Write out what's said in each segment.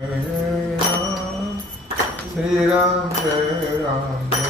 श्रीराम जय राम जय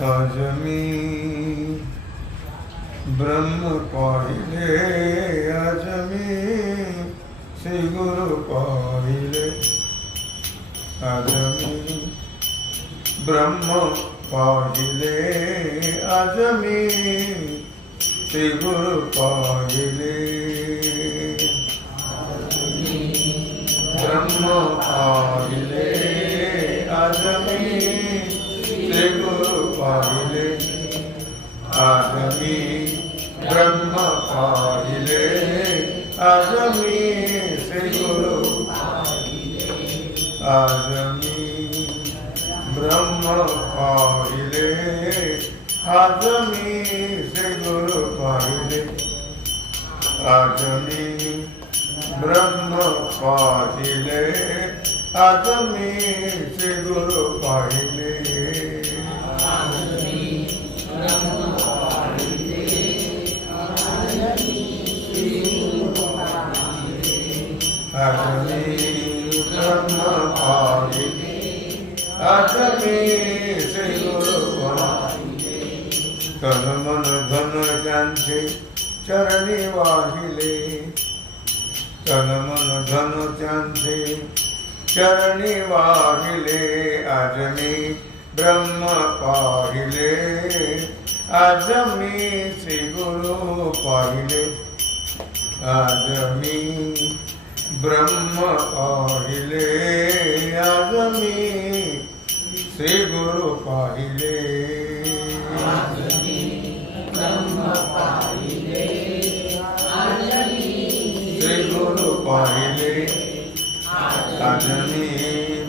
आज मी ब्रह्म पाहिले आज मी श्री गुरु पाहिले। आज मी ब्रह्म पाहिले आज मी श्री गुरु पाहिले। পাইলে আজ আমি সে গুরু পাইলে। আজ আমি ব্রহ্ম পাইলে আজ আমি সে গুরু পাইলে। Atami, Brahma Pali, Atami, त्यांचे चरणी वाहिले. तन मन धन त्यांचे चरणी वाहिले. आज मी ब्रह्म पाहिले. आज मी श्री गुरु पाहिले. आज मी ब्रह्म पाहिले. आज मी श्री गुरु पाहिले. पाहिले आज मी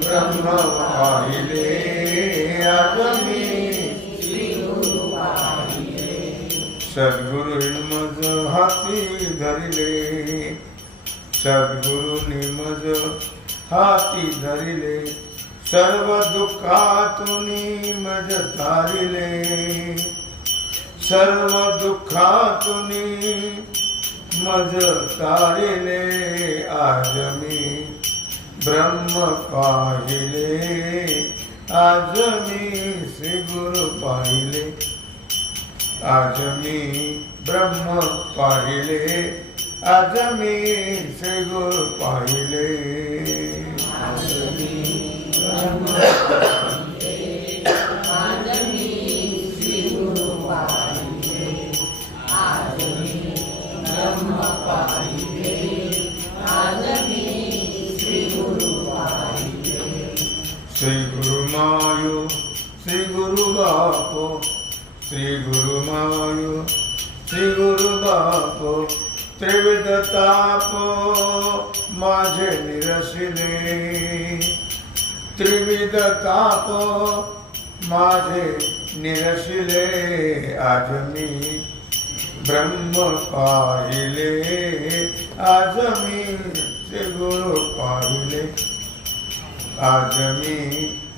ब्रह्म पाहिले आज मी सद्गुरु मज हाती धरिले सद्गुरुनी मज हाती धरिले सर्व दुःखातुनी मज तारिले सर्व दुःखातुनी मज तारिले आज मी. ब्रह्म पाहिले आज मी श्री गुरु पाहिले. आज मी ब्रह्म पाहिले आज मी श्री गुरु पाहिले. गुरु बापो श्री गुरु मायो श्री गुरु बापो त्रिविध तापो माझे निरसिले त्रिविध तापो माझे निरसिले आज मी ब्रह्म पाहिले। आज मी श्री गुरु पाहिले। आज मी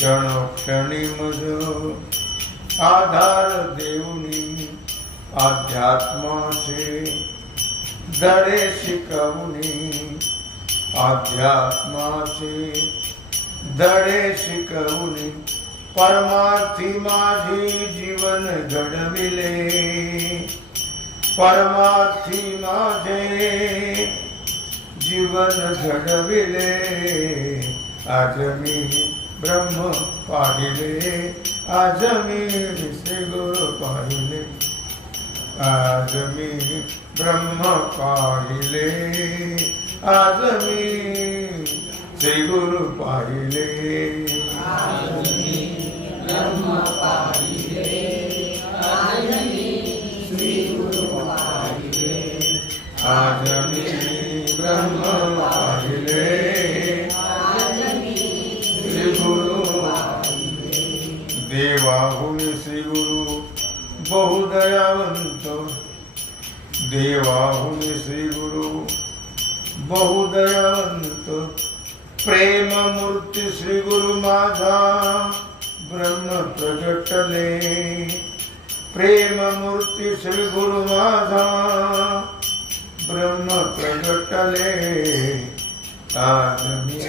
क्षणोक्षणी मज आधार देऊनी अध्यात्माचे धडे शिकवणी अध्यात्माचे धडे शिकवणी परमार्थी माझे जीवन घडविले परमार्थी माझे जीवन घडविले आज मी ब्रह्म पाहिले आज मी श्री गुरु पाहिले. आज मी ब्रह्म पाहिले आज मी श्री गुरु पाहिले. ब्रह्म पाहिले. आज बहुदयावंत देवाहुन श्री गुरु बहुदयावंत प्रेम मूर्ती श्री गुरु माझा ब्रह्म प्रगटले प्रेम मूर्ती श्री गुरु माझा ब्रह्म प्रगटले आज मी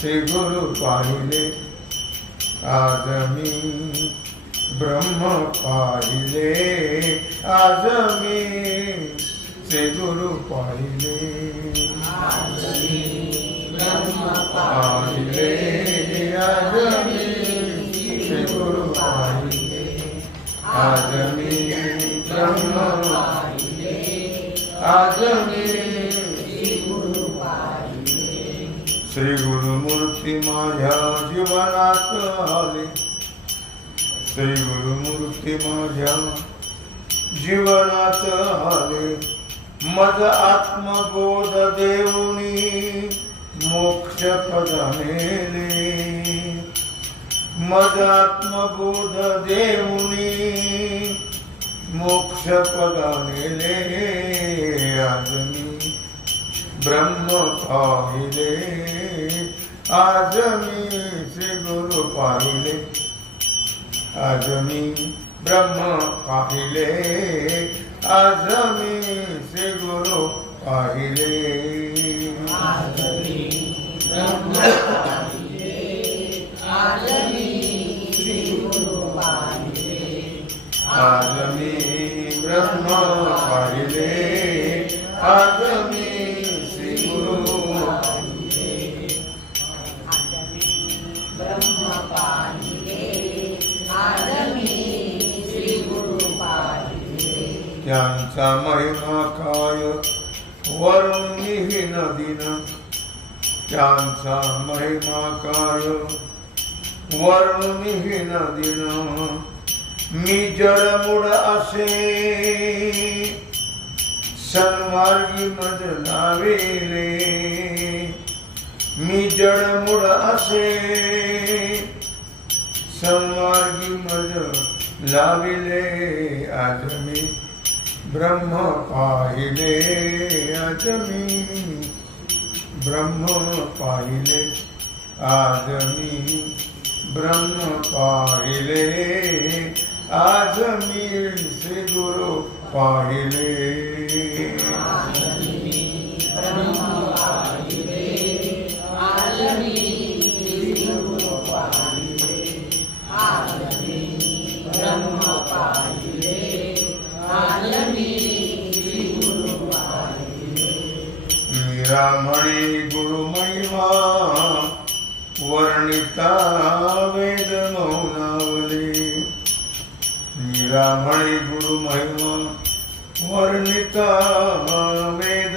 श्री गुरु पाहिले. आज मी ब्रह्म पाहिले. आज मी श्री गुरु पाहिले. पाहिले. आज मी श्री गुरु पाहिले. आज मी ब्रह्म पाहिले. आज माझ्या जीवनात आले. श्री गुरुमूर्ती माझ्या जीवनात आले. मज आत्मबोध देऊनी मोक्ष पदानेले मज आत्मबोध देऊनी मोक्ष पदानेले आज मी ब्रह्म पाहिले. आज मी श्री गुरु पाहिले. आज मी ब्रह्म पाहिले आज मी श्री गुरु पाहिले. आज मी ब्रह्म पाहिले आज मी श्री गुरु त्यांचा महिमा काय? वरुणी नदीन. त्यांचा महिमा काय? वरुणी नदीन. मी जडमुड असे. सन्मार्गी मज लाविले. मी जडमुड असे. सन्मार्गी मज लाविले. आज मी ब्रह्म पाहिले आज मी. ब्रह्म पाहिले आज मी. ब्रह्म पाहिले आज मी. श्री गुरु पाहिले. રજામણી ગુરુ મહિમા વર્ણિતા વેદ મૌનાવલી નિરામણી ગુરુ મહિમા વર્ણિતા વેદ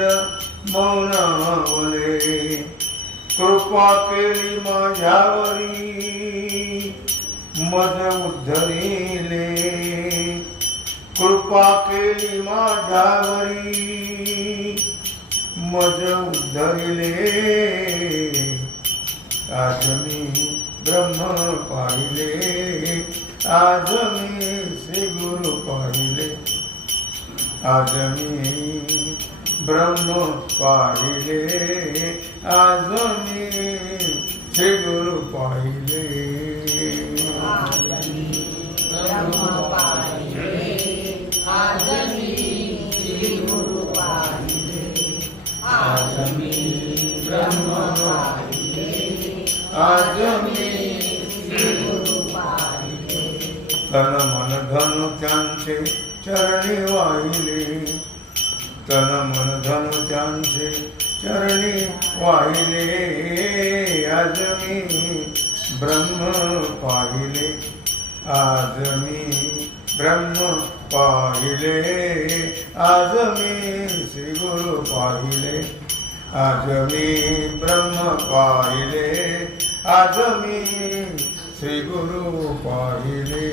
મૌનાવલે કૃપા કેલી માં જાવરી મજ ઉદ્ધરી લે. કૃપા કેલી માં મજ ધરી લે આજની બ્રહ્મ પાડી લે આજની શ્રી ગુરુ પાડી લે આજની બ્રહ્મ પાડી લે આજની त्यांचे चरणी वाहिले. तन मन धन त्यांचे चरणी वाहिले. आज मी ब्रह्म पाहिले. आज मी ब्रह्म पाहिले. आज मी श्री गुरु पाहिले. आज मी ब्रह्म पाहिले. आज मी श्री गुरु पाहिले.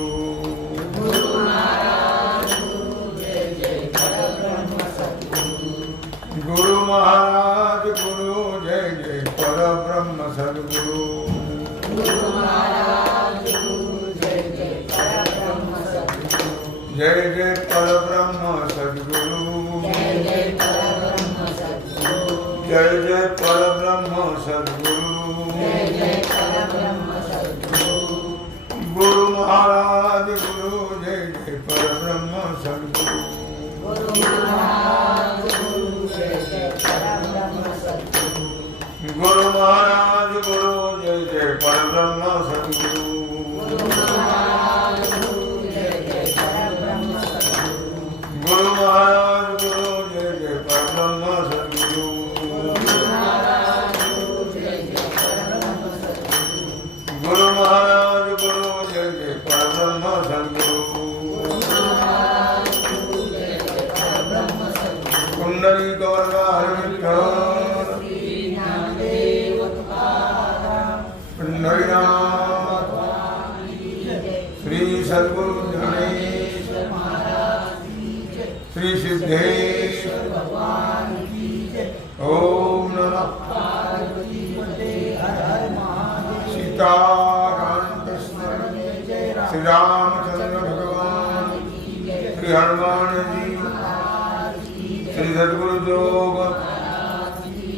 श्री सद्गुरु ज्ञानेश श्री सिद्धेश्वर भगवान ओम नमः। सीता श्री रामचंद्र भगवान श्री हनुमान जी श्री सद्गुरुदेव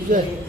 जय।